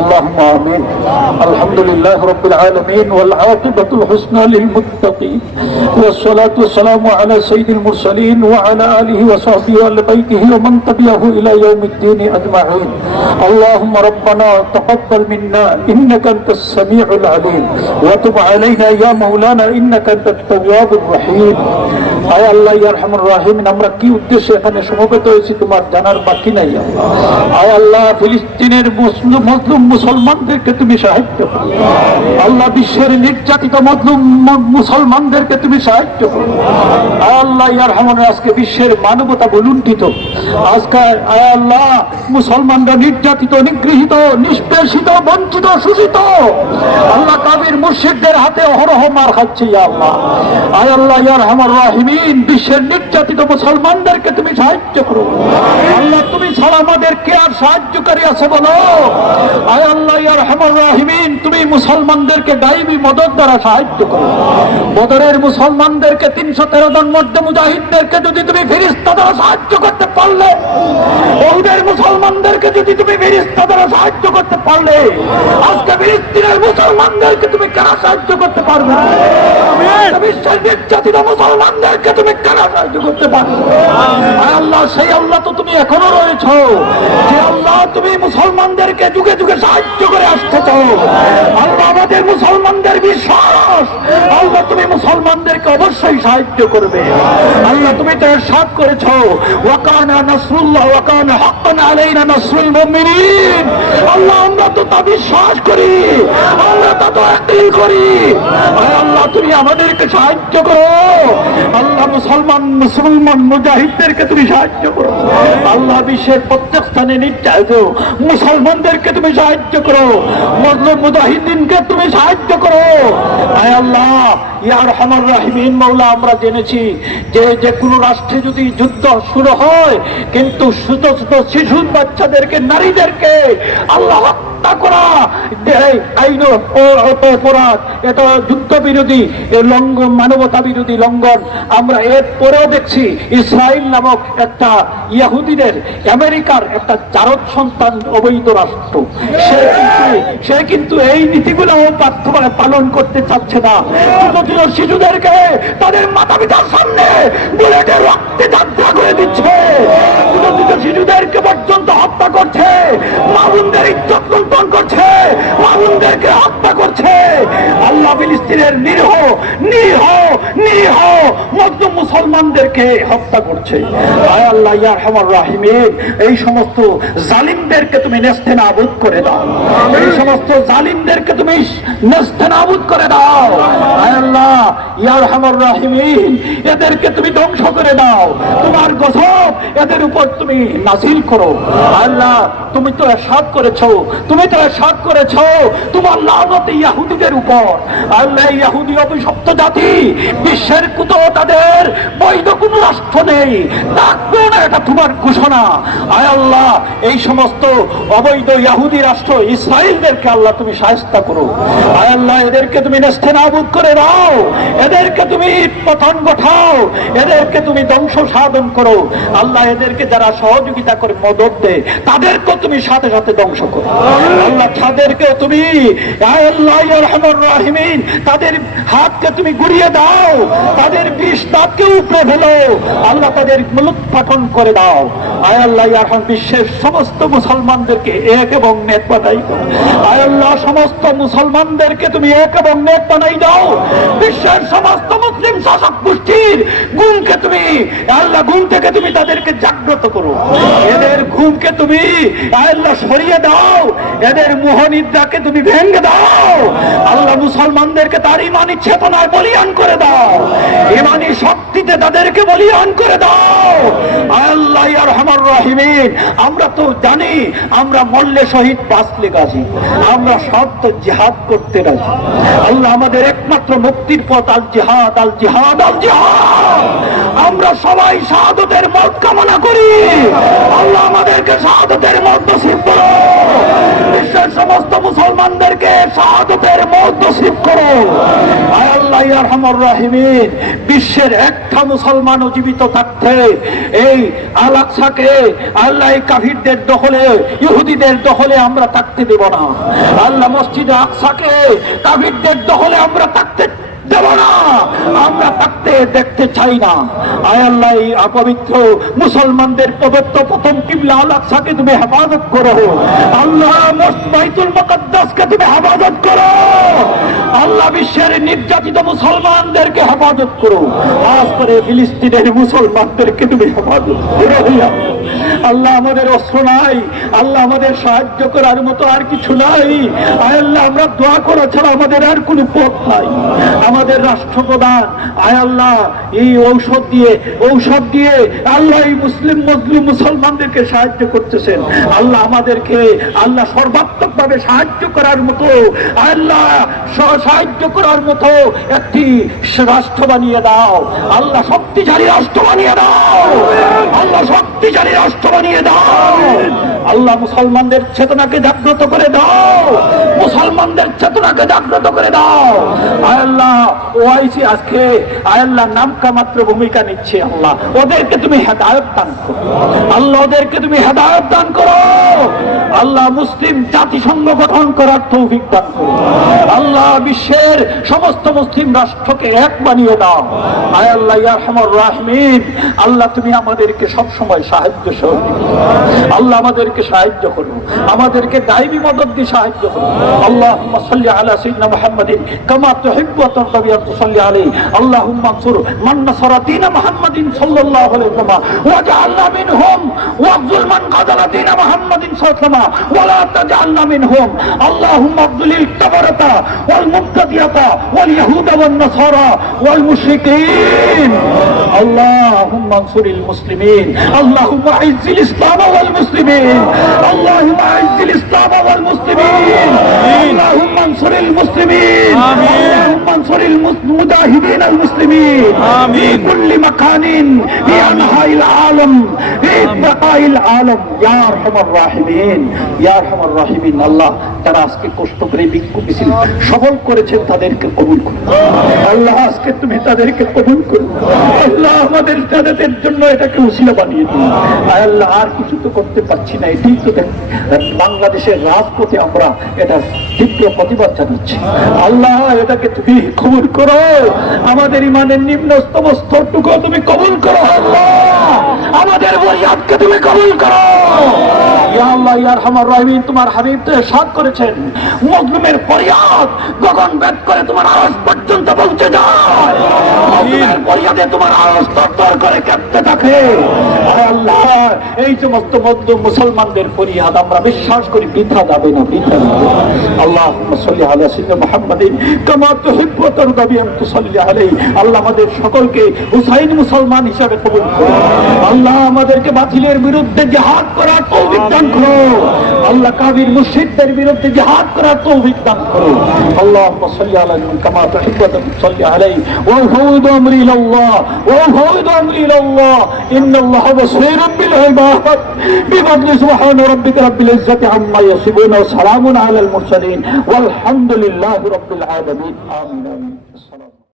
اللهم آمين. الحمد لله رب العالمين والعاقبة الحسنى للمتقين والصلاة والسلام على سيد المرسلين وعلى آله وصحبه وآل بيته ومن تبعه إلى يوم الدين أجمعين. اللهم ربنا تقبل منا إنك أنت السميع العليم وتب علينا يا مولانا إنك أنت التواب الرحيم. আয় আল্লাহ ইয়া আরহামুর রাহিমিন, আমরা কি উদ্দেশ্যে এখানে সমবেত হয়েছি তোমার জানার বাকি নাই। আয় আল্লাহ, ফিলিস্তিনের মজলুম মুসলমানদেরকে তুমি সাহায্য করো। আল্লাহ, বিশ্বের নির্যাতিত মজলুম মুসলমানদেরকে তুমি সাহায্য করো। আয় আল্লাহ ইয়া আরহামুর, আজকে বিশ্বের মানবতা বলুণ্ঠিত। আজকে আয় আল্লাহ, মুসলমানরা নির্যাতিত, নিগৃহীত, নিষ্পেষিত, বঞ্চিত, শোষিত। আল্লাহ, কাবির মুর্শিদদের হাতে অহরহ মার খাচ্ছে। ইয়া আল্লাহ, আয় আল্লাহ ইয়া আরহামুর রাহিমিন, বিশ্বের নির্যাতিত মুসলমানদেরকে তুমি সাহায্য করো। আল্লাহ, তুমি ছাড়া আমাদের কে আর সাহায্যকারী আছে বলো? আয় আল্লাহ ইয়া আরহামুর রাহিমিন, তুমি মুসলমানদেরকে গায়বী মদদ দ্বারা সাহায্য করো। বদরের মুসলমানদেরকে 313 জন মধ্যে মুজাহিদদেরকে যদি তুমি ফেরেশতা দ্বারা সাহায্য করতে পারলে, ওদের মুসলমানদেরকে যদি তুমি ফেরেশতা দ্বারা সাহায্য করতে পারলে, আজকে ফিলিস্তিনের মুসলমানদেরকে তুমি কেন সাহায্য করতে পারবে না? বিশ্বের নির্যাতিত মুসলমানদেরকে তুমি কেন সাহায্য করতে পারবে? আয় আল্লাহ, সেই আল্লাহ তো তুমি এখনো রয়েছো, যে আল্লাহ তুমি মুসলমানদেরকে যুগে যুগে সাহায্য করে আসতেছ। আল্লাহ, আমাদের মুসলমানদের বিশ্বাস, আল্লাহ তুমি মুসলমানদেরকে অবশ্যই সাহায্য করবে। আল্লাহ, তুমি তো ইরশাদ করেছো, ওয়াকানা নাসরুল্লাহ ওয়াকানা হাক্কান আলাইনা নাসরুল মুমিনিন। আল্লাহ, আমরা তো তা বিশ্বাস করি, আমরা তা তো ইয়াকিন করি। আয় আল্লাহ, তুমি আমাদেরকে সাহায্য করো। আল্লাহ, মুসলমান মুজাহিদদেরকে তুমি সাহায্য করো। আল্লাহ, বিশ্বের প্রত্যেক স্থানে নির্যাতিত মুসলমানদেরকে তুমি সাহায্য করো। মজলুম মুজাহিদিনকে তুমি সাহায্য করো। আয় আল্লাহ ইয়া আরহামুর রাহিমিন, মওলা, আমরা জেনেছি যে কোনো রাষ্ট্রে যদি যুদ্ধ শুরু হয়, কিন্তু ছোট ছোট শিশু বাচ্চাদেরকে, নারীদেরকে আল্লাহ হত্যা করা আইন অপরাধ, এটা যুদ্ধ বিরোধী লঙ্ঘন, মানবতা বিরোধী লঙ্ঘন। আমরা এর পরেও দেখছি ইসরায়েল নামক একটা ইহুদিদের, আমেরিকার একটা জারদ সন্তান অবৈধ রাষ্ট্র, সে কিন্তু এই নীতিগুলো পালন করতে চাচ্ছে না। ছোট ছোট শিশুদেরকে তাদের মাতা পিতার সামনে বুলেটের রক্তে যাত্রা করে দিচ্ছে, ছোট ছোট শিশুদেরকে পর্যন্ত হত্যা করছে, মামুনদের ইজ্জত লুণ্ঠন করছে, মামুনদেরকে হত্যা করছে। আল্লাহ, ফিলিস্তিনের নিরীহ নিরীহ নিরীহ মজলুম মুসলমানদেরকে হত্যা করছে। আয় আল্লাহ ইয়া আরহামুর রাহিমিন, এই সমস্ত জালিমদেরকে তুমি নেস্তেনাবুদ করে দাও। এই সমস্ত জালিমদেরকে তুমি নেস্তেনাবুদ করে দাও। আয় আল্লাহ ইয়া আরহামুর রাহিমিন, এদেরকে তুমি ধ্বংস করে দাও। তোমার গজব এদের উপর তুমি নাযিল করো। আল্লাহ, তুমি তো ইরশাদ করেছো, তোমার লানত ইহুদিদের উপর। আল্লাহ, ইহুদি অভিশপ্ত জাতি, বিশ্বের কোথাও তাদের বৈধ কোন রাষ্ট্র নেই, থাকবে না, এটা তোমার ঘোষণা। আয় আল্লাহ, এই সমস্ত অবৈধ ইহুদি রাষ্ট্র ইসরায়েলদেরকে আল্লাহ তুমি শায়েস্তা করো। আয় আল্লাহ, এদেরকে তুমি নেস্তেনাবুদ করে দাও, এদেরকে তুমি পতন ঘটাও, এদেরকে তুমি ধ্বংস সাধন করো। আল্লাহ, এদেরকে যারা সহযোগিতা করে, মদদ দেয়, তাদেরকেও তুমি সাথে সাথে ধ্বংস করো। আল্লাহ, তাদেরকেও তুমি আয় আল্লাহ ইয়া আরহামুর রাহিমিন, তাদের হাতকে তুমি গুড়িয়ে দাও, তাদের বিষ দাঁতকে উপড়ে ফেলো। আল্লাহ, তাদের মূলোৎপাটন করে দাও। আয় আল্লাহ ইয়া আরহাম, বিশ্বের সমস্ত মুসলমানদেরকে এক এবং নেক বানাই দাও। আয় আল্লাহ, সমস্ত মুসলমানদেরকে তুমি এক এবং নেক বানাই দাও। বিশ্বের সমস্ত মুসলিম শাসক গোষ্ঠীর ঘুমকে তুমি আল্লাহ, ঘুম থেকে তুমি তাদেরকে জাগ্রত করো। এদের ঘুমকে তুমি আল্লাহ সরিয়ে দাও, এদের মোহনিদ্রাকে তুমি ভেঙে দাও। আল্লাহ, মুসলমানদেরকে তার ইমানি চেতনায় বলিয়ান করে দাও, ইমানি শক্তিতে তাদেরকে বলিয়ান করে দাও। আল্লাহ ইয়া আরহামুর রাহিমিন, আমরা তো জানি আমরা মরলে শহীদ, বাঁচলে গাজী, আমরা সব তো জিহাদ করতে রাজি। আল্লাহ, আমাদের একমাত্র মুক্তির পথ আল জিহাদ, আল জিহাদ, আল জিহাদ। আমরা সবাই শাহাদাতের মওত কামনা করি। আল্লাহ, আমাদেরকে শাহাদাতের মওত নসিব করো। বিশ্বের সমস্ত মুসলমানদেরকে শাহাদাতের মওত নসিব করো। আল্লাহ ইয়া আরহামার রাহিমিন, বিশ্বের একটা মুসলমানও জীবিত থাকতে এই আল আকসাকে আল্লাহ এই কাফিরদের দখলে, ইহুদিদের দখলে আমরা থাকতে দেব না। আল্লাহ মসজিদে আকসাকে কাফিরদের দখলে আমরা থাকতে দেব না, আমরা থাকতে দেখতে চাই না। আয় আল্লাহ, এই অপবিত্র মুসলমানদের পবিত্র প্রথম কিবলা আল আকসাকে তুমি হেফাজত করো। আল্লাহ বাইতুল মুকাদ্দাসকে তুমি হেফাজত করো। আল্লাহ বিশ্বের নির্যাতিত মুসলমানদেরকে হেফাজত করো। খাস করে ফিলিস্তিনের মুসলমানদেরকে তুমি হেফাজত করো। আল্লাহ আমাদের অস্ত্র নাই, আল্লাহ আমাদের সাহায্য করার মতো আর কিছু নাই। আয় আল্লাহ, আমরা দোয়া করা ছাড়া আমাদের আর কোনো পথ নাই। আমাদের রাষ্ট্রপ্রধান আয় আল্লাহ এই ঔষধ দিয়ে আল্লাহ এই মুসলিম মজলুম মুসলমানদেরকে সাহায্য করতেছেন। আল্লাহ আমাদেরকে আল্লাহ সর্বাত্মক ভাবে সাহায্য করার মতো, আল্লাহ সাহায্য করার মতো একটি রাষ্ট্র বানিয়ে দাও। আল্লাহ শক্তিশালী রাষ্ট্র বানিয়ে দাও। আল্লাহ শক্তিশালী রাষ্ট্র বানিয়ে দাও। আল্লাহ মুসলমানদের চেতনাকে জাগ্রত করে দাও। মুসলমানদের চেতনাকে জাগ্রত করে দাও। আয় আল্লাহ, ওআইসি আজকে আয় আল্লাহ নামকা মাত্র ভূমিকা নিচ্ছে। আল্লাহ ওদেরকে তুমি হেদায়েত দান করো। আল্লাহ ওদেরকে তুমি হেদায়েত দান করো। আল্লাহ মুসলিম জাতিসংঘ গঠন করার তৌফিক দান করো। আল্লাহ বিশ্বের সমস্ত মুসলিম রাষ্ট্রকে এক বানিয়ে দাও। আয় আল্লাহ ইয়া আরহামার রাহিমিন, আল্লাহ তুমি আমাদেরকে সব সময় সাহায্য সহযোগিতা, আল্লাহ আমাদেরকে সাহায্য করো, আমাদেরকে দায়মি মদদ দিয়ে সাহায্য করো। আল্লাহুম্মা সাল্লি আলা সাইয়্যিদিনা মুহাম্মাদিন কামা তুহিব্বু ওয়া তারদা আন তুসাল্লি আলাইহি। আল্লাহুম্মা আনসুর মান নাসারা দীন মুহাম্মাদিন সাল্লাল্লাহু আলাইহি ওয়া সাল্লাম ওয়াজআলনা মিনহুম ওয়াখযুল মান কাদালা দীন মুহাম্মাদিন সাল্লাল্লাহু আলাইহি ওয়া সাল্লাম ওয়া লা তাজআলনা মিনহুম। আল্লাহুম্মা আবদুলিল কাফারাতা ওয়াল মুবতাদিয়াতা ওয়াল ইয়াহুদা ওয়ান নাসারা ওয়াল মুশরিকিন। আল্লাহুম্মা আনসুরিল মুসলিমিন। আল্লাহুম্মা আইজ্জিল ইসলাম ওয়াল মুসলিমিন। আল্লাহুম্মা আইজ্জিল ইসলাম ওয়াল মুসলিমিন। আল্লাহুম্মা আনসুরিল মুসলিমিন। আল্লাহুম্মা আনসুরিল মুজাহিদিন আল মুসলিমিন ফি কুল্লি মাকানিন ফি আনহাইল আলম ফি বাকাইল আলম ইয়া আরহামার রাহিমিন, ইয়া আরহামার রাহিমিন। আল্লাহ যারা আজকে কষ্ট করে বিক্ষোভ মিছিল সফল করেছেন তাদেরকে কবুল করো। আল্লাহ আজকে তুমি তাদেরকে কবুল করো। আল্লাহ আমাদের তাদের জন্য এটাকে উসিলা বানিয়ে দিন। আল্লাহ আর কিছু তো করতে পারছি না, এটাই তো বাংলাদেশের রাজপথে আমরা এটা তীব্র প্রতিবাদ জানাচ্ছি। আল্লাহ এটাকে তুমি কবুল করো। আমাদের ইমানের নিম্নতম স্তরটুকু তুমি কবুল করো। আল্লাহ আমাদের ফরিয়াদকে তুমি কবুল করো। ইয়া আল্লাহ ইয়া আরহামার রাহিমিন, তোমার হাবিব তো ইরশাদ করেছেন মুসলিমের ফরিয়াদ গগন ভেদ করে তোমার আওয়াজ পর্যন্ত পৌঁছে যায়। মুসলিমের ফরিয়াদে তোমার আওয়াজ তরতর করে কাঁপতে থাকে। আল্লাহ এই সমস্ত মুসলমানদের ফরিয়াদ আমরা বিশ্বাস করি বৃথা যাবে না, বৃথা যাবে না। আল্লাহুম্মা সাল্লি আলা সাইয়্যিদিনা মুহাম্মাদিন কামা তুহিব্বু ওয়া তারদা আন তুসাল্লি আলাইহি। আল্লাহ আমাদের সকলকে হুসাইন মুসলমান হিসেবে কবুল করো। আল্লাহ আমাদেরকে বাতিলের বিরুদ্ধে জিহাদ করার তৌফিক দান করো। আল্লাহ কাফির মুশরিকদের বিরুদ্ধে জিহাদ করার তৌফিক দান করো। আল্লাহুম্মা সাল্লি আলা কামা তুহিব্বু ওয়া তুসাল্লি আলাইহি ওয়া ফাওয়াদু আমরি ইলাল্লাহ ওয়া ফাওয়াদু আমরি ইলাল্লাহ ইন্নাল্লাহা বাসীরুম বিল ইবাদ বিফadli সুবহান রাব্বিকা রাব্বিল ইজ্জাতি আম্মা ইয়াসিফুন ওয়া সালামুন আলাল মুরসালিন ওয়ালহামদুলিল্লাহি রাব্বিল আলামিন। আমিন।